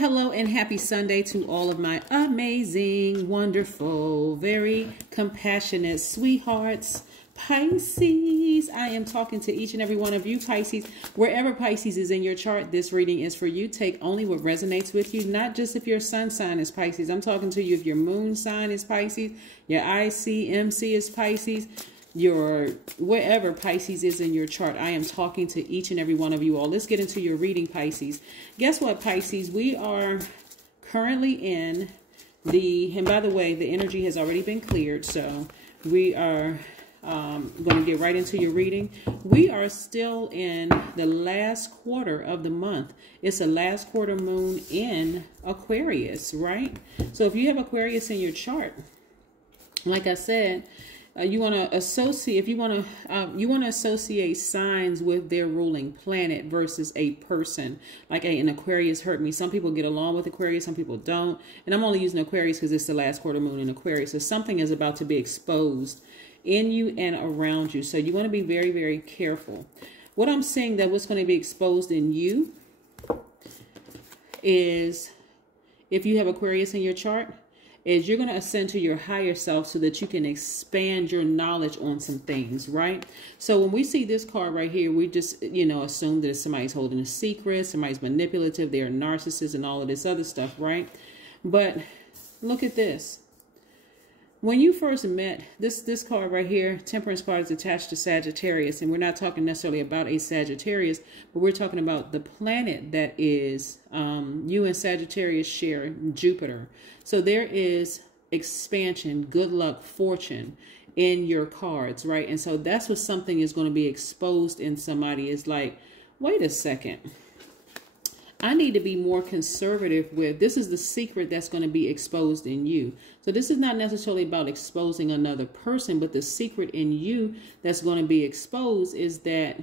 hello, and happy Sunday to all of my amazing, wonderful, very compassionate sweethearts, Pisces. I am talking to each and every one of you, Pisces. Wherever Pisces is in your chart, this reading is for you. Take only what resonates with you, not just if your sun sign is Pisces. I'm talking to you if your moon sign is Pisces, your ICMC is Pisces, your wherever Pisces is in your chart. I am talking to each and every one of you all. Let's get into your reading, Pisces. Guess what, Pisces? We are currently in and by the way, the energy has already been cleared, so we are going to get right into your reading. We are still in the last quarter of the month. It's a last quarter moon in Aquarius, right? So if you have Aquarius in your chart, like I said, you want to associate, if you want to associate signs with their ruling planet versus a person. Like an Aquarius hurt me. Some people get along with Aquarius, some people don't. And I'm only using Aquarius because it's the last quarter moon in Aquarius. So something is about to be exposed in you and around you. So you want to be very, very careful. What I'm saying that what's going to be exposed in you is, if you have Aquarius in your chart, is you're going to ascend to your higher self so that you can expand your knowledge on some things, right? So when we see this card right here, we just, assume that somebody's holding a secret, somebody's manipulative, they're narcissists and all of this other stuff, right? But look at this. When you first met, this card right here, Temperance card, is attached to Sagittarius. And we're not talking necessarily about a Sagittarius, but we're talking about the planet that is, you and Sagittarius share Jupiter. So there is expansion, good luck, fortune in your cards, right? And so that's what something is going to be exposed in somebody. Is like, wait a second. I need to be more conservative with, this is the secret that's going to be exposed in you. So this is not necessarily about exposing another person, but the secret in you that's going to be exposed is that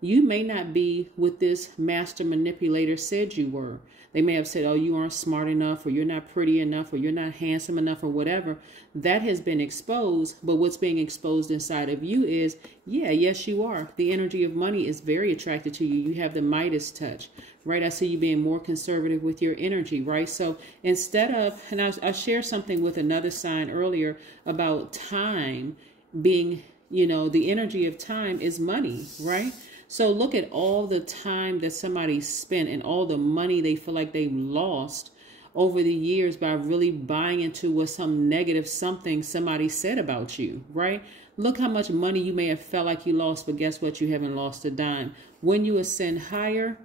you may not be what this master manipulator said you were. They may have said, oh, you aren't smart enough, or you're not pretty enough, or you're not handsome enough, or whatever. That has been exposed. But what's being exposed inside of you is, yes, you are. The energy of money is very attracted to you. You have the Midas touch, right? I see you being more conservative with your energy, right? So instead of, and I shared something with another sign earlier about time being, the energy of time is money, right? So look at all the time that somebody spent and all the money they feel like they've lost over the years by really buying into what some negative something somebody said about you, right? Look how much money you may have felt like you lost, but guess what? You haven't lost a dime. When you ascend higher,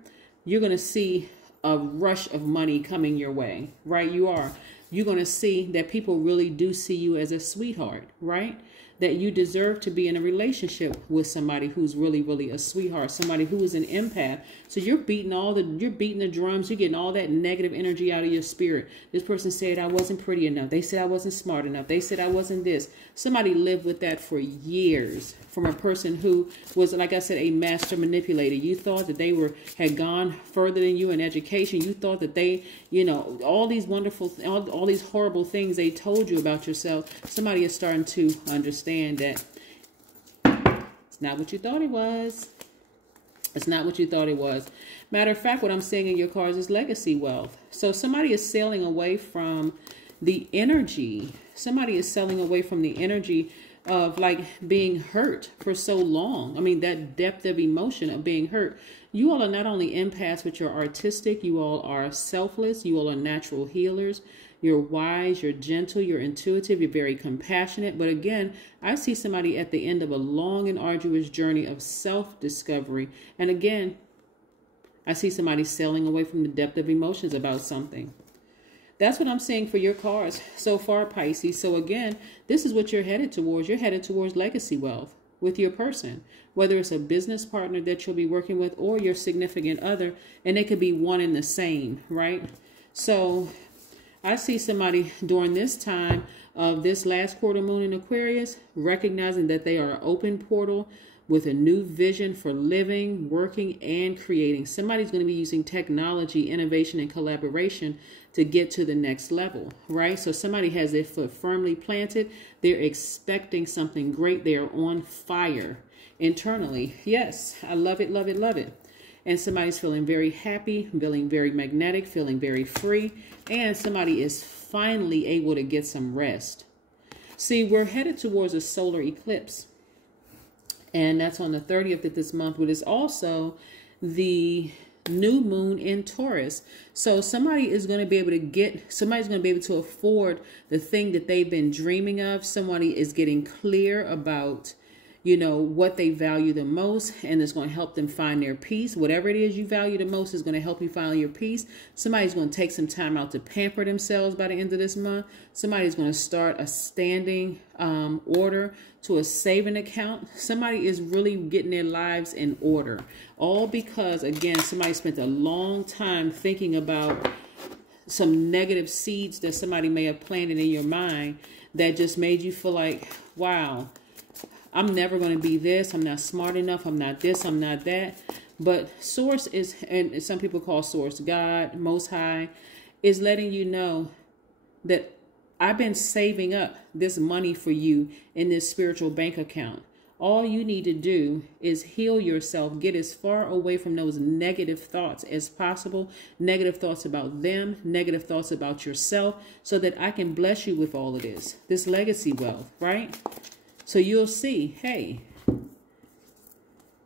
you're going to see a rush of money coming your way, right? You're going to see that people really do see you as a sweetheart, right? That you deserve to be in a relationship with somebody who's really, really a sweetheart, somebody who is an empath. So you're beating the drums, you're getting all that negative energy out of your spirit. This person said I wasn't pretty enough. They said I wasn't smart enough. They said I wasn't this. Somebody lived with that for years from a person who was, like I said, a master manipulator. You thought that they had gone further than you in education. You thought that they, all these wonderful, all these horrible things they told you about yourself. Somebody is starting to understand that it's not what you thought it was. It's not what you thought it was. Matter of fact, what I'm seeing in your cards is legacy wealth. So somebody is sailing away from the energy. Somebody is sailing away from the energy of like being hurt for so long. I mean, that depth of emotion of being hurt. You all are not only empaths, but you're artistic. You all are selfless. You all are natural healers. You're wise, you're gentle, you're intuitive, you're very compassionate. But again, I see somebody at the end of a long and arduous journey of self-discovery. And again, I see somebody sailing away from the depth of emotions about something. That's what I'm seeing for your cards so far, Pisces. So again, this is what you're headed towards. You're headed towards legacy wealth with your person, whether it's a business partner that you'll be working with or your significant other, and they could be one and the same, right? So I see somebody during this time of this last quarter moon in Aquarius, recognizing that they are an open portal with a new vision for living, working, and creating. Somebody's going to be using technology, innovation, and collaboration to get to the next level, right? So somebody has their foot firmly planted. They're expecting something great. They are on fire internally. Yes, I love it, love it, love it. and somebody's feeling very happy, feeling very magnetic, feeling very free, and somebody is finally able to get some rest. See, we're headed towards a solar eclipse, and that's on the 30th of this month, but it's also the new moon in Taurus. So somebody is going to be able to somebody's going to be able to afford the thing that they've been dreaming of. Somebody is getting clear about, you know, what they value the most, and it's going to help them find their peace. Whatever it is you value the most is going to help you find your peace. Somebody's going to take some time out to pamper themselves by the end of this month. Somebody's going to start a standing order to a saving account. Somebody is really getting their lives in order. All because, again, somebody spent a long time thinking about some negative seeds that somebody may have planted in your mind that just made you feel like, wow, I'm never going to be this. I'm not smart enough. I'm not this. I'm not that. But Source is, and some people call Source God, Most High, is letting you know that I've been saving up this money for you in this spiritual bank account. All you need to do is heal yourself, get as far away from those negative thoughts as possible, negative thoughts about them, negative thoughts about yourself, so that I can bless you with all of this legacy wealth, right? So you'll see, hey,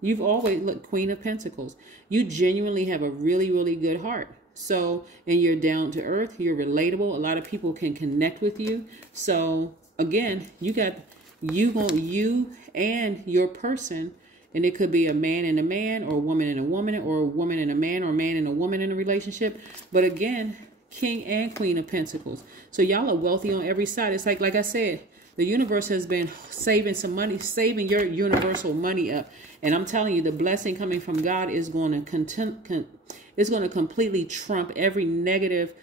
you've always, look, Queen of Pentacles, you genuinely have a really, really good heart. So, and you're down to earth, you're relatable. A lot of people can connect with you. So again, you got, you and your person, and it could be a man and a man, or a woman and a woman, or a woman and a man, or a man and a woman in a relationship. But again, King and Queen of Pentacles. So y'all are wealthy on every side. It's like I said, the universe has been saving some money, saving your universal money up. And I'm telling you, the blessing coming from God is going to completely trump every negative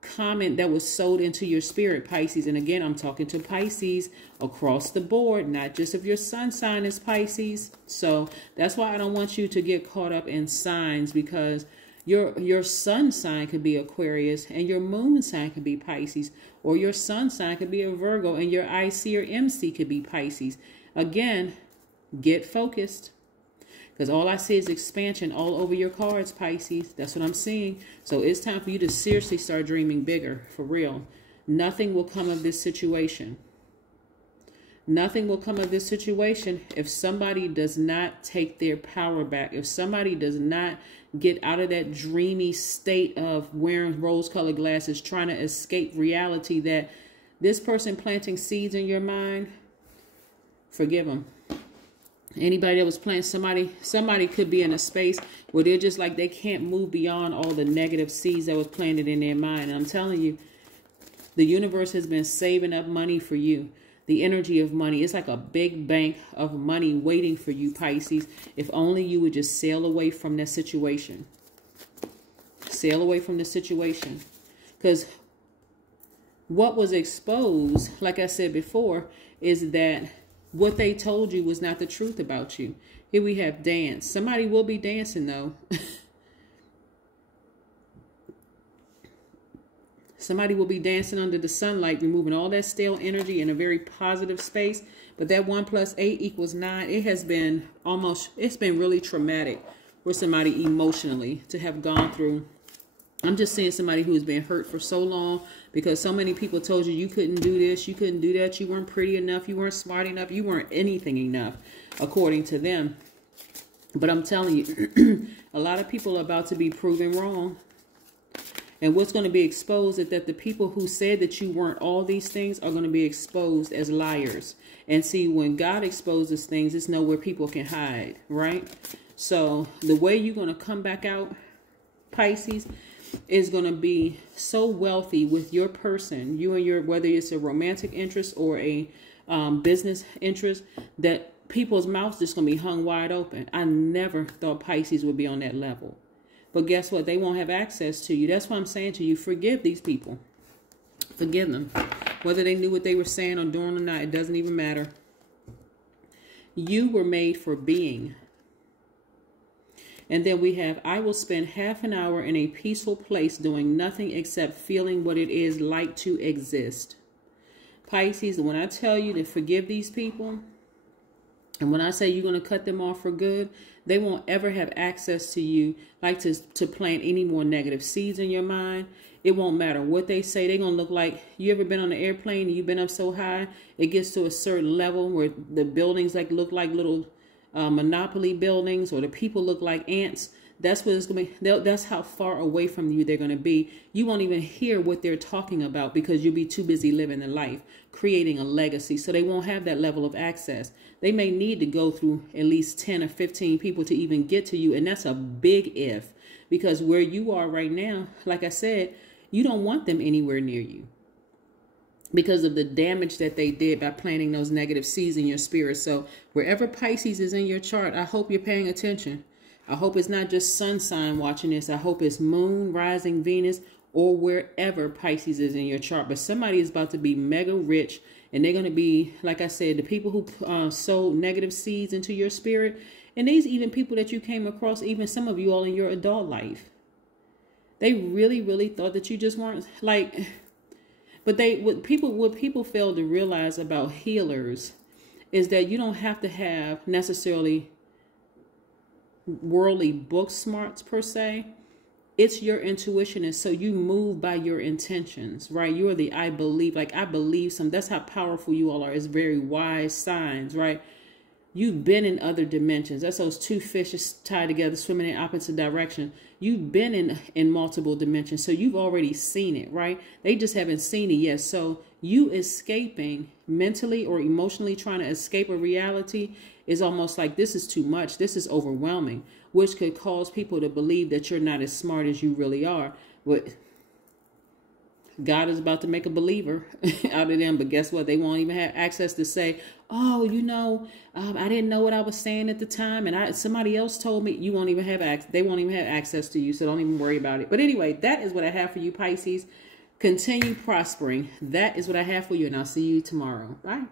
comment that was sowed into your spirit, Pisces. And again, I'm talking to Pisces across the board, not just if your sun sign is Pisces. So that's why I don't want you to get caught up in signs, because your sun sign could be Aquarius and your moon sign could be Pisces, or your sun sign could be a Virgo and your IC or MC could be Pisces. Again, get focused, because all I see is expansion all over your cards, Pisces. That's what I'm seeing. So it's time for you to seriously start dreaming bigger, for real. Nothing will come of this situation. Nothing will come of this situation if somebody does not take their power back. If somebody does not get out of that dreamy state of wearing rose-colored glasses, trying to escape reality that this person planting seeds in your mind, forgive them. Anybody that was planting, somebody could be in a space where they're just like, they can't move beyond all the negative seeds that was planted in their mind. And I'm telling you, the universe has been saving up money for you. The energy of money. It's like a big bank of money waiting for you, Pisces. If only you would just sail away from that situation. Sail away from the situation. Because what was exposed, like I said before, is that what they told you was not the truth about you. Here we have dance. Somebody will be dancing, though. Somebody will be dancing under the sunlight, removing all that stale energy in a very positive space. But that 1 + 8 = 9. It has been it's been really traumatic for somebody emotionally to have gone through. I'm just seeing somebody who's been hurt for so long because so many people told you couldn't do this, you couldn't do that, you weren't pretty enough, you weren't smart enough, you weren't anything enough, according to them. But I'm telling you, a lot of people are about to be proven wrong. And what's going to be exposed is that the people who said that you weren't all these things are going to be exposed as liars. And see, when God exposes things, it's nowhere people can hide, right? So the way you're going to come back out, Pisces, is going to be so wealthy with your person, you and your, whether it's a romantic interest or a business interest, that people's mouths just going to be hung wide open. I never thought Pisces would be on that level. But guess what? They won't have access to you. That's what I'm saying to you. Forgive these people. Forgive them. Whether they knew what they were saying or doing or not, it doesn't even matter. You were made for being. And then we have, I will spend half an hour in a peaceful place doing nothing except feeling what it is like to exist. Pisces, when I tell you to forgive these people, And when I say you're going to cut them off for good, they won't ever have access to you, like to plant any more negative seeds in your mind. It won't matter what they say. They're going to look like, you ever been on an airplane and you've been up so high, it gets to a certain level where the buildings like look like little Monopoly buildings, or the people look like ants. That's what it's going to be. That's how far away from you they're going to be. You won't even hear what they're talking about because you'll be too busy living the life, creating a legacy. So they won't have that level of access. They may need to go through at least 10 or 15 people to even get to you. And that's a big if, because where you are right now, like I said, you don't want them anywhere near you because of the damage that they did by planting those negative seeds in your spirit. So wherever Pisces is in your chart, I hope you're paying attention. I hope it's not just sun sign watching this. I hope it's moon, rising Venus, or wherever Pisces is in your chart. But somebody is about to be mega rich, and they're going to be, like I said, the people who sowed negative seeds into your spirit. And these even people that you came across, even some of you all in your adult life. They really, really thought that you just weren't like, but what people fail to realize about healers is that you don't have to have necessarily worldly book smarts per se. It's your intuition. And so you move by your intentions, right? You're the I believe, like I believe some, that's how powerful you all are. It's very wise signs, right? You've been in other dimensions. That's those two fishes tied together, swimming in opposite direction. You've been in multiple dimensions. So you've already seen it, right? They just haven't seen it yet. So you escaping mentally or emotionally, trying to escape a reality, is almost like, this is too much. This is overwhelming, which could cause people to believe that you're not as smart as you really are. But God is about to make a believer out of them. But guess what? They won't even have access to say, oh, you know, I didn't know what I was saying at the time, and somebody else told me. You won't even have access. They won't even have access to you. So don't even worry about it. But anyway, that is what I have for you, Pisces. Continue prospering. That is what I have for you, and I'll see you tomorrow. Bye.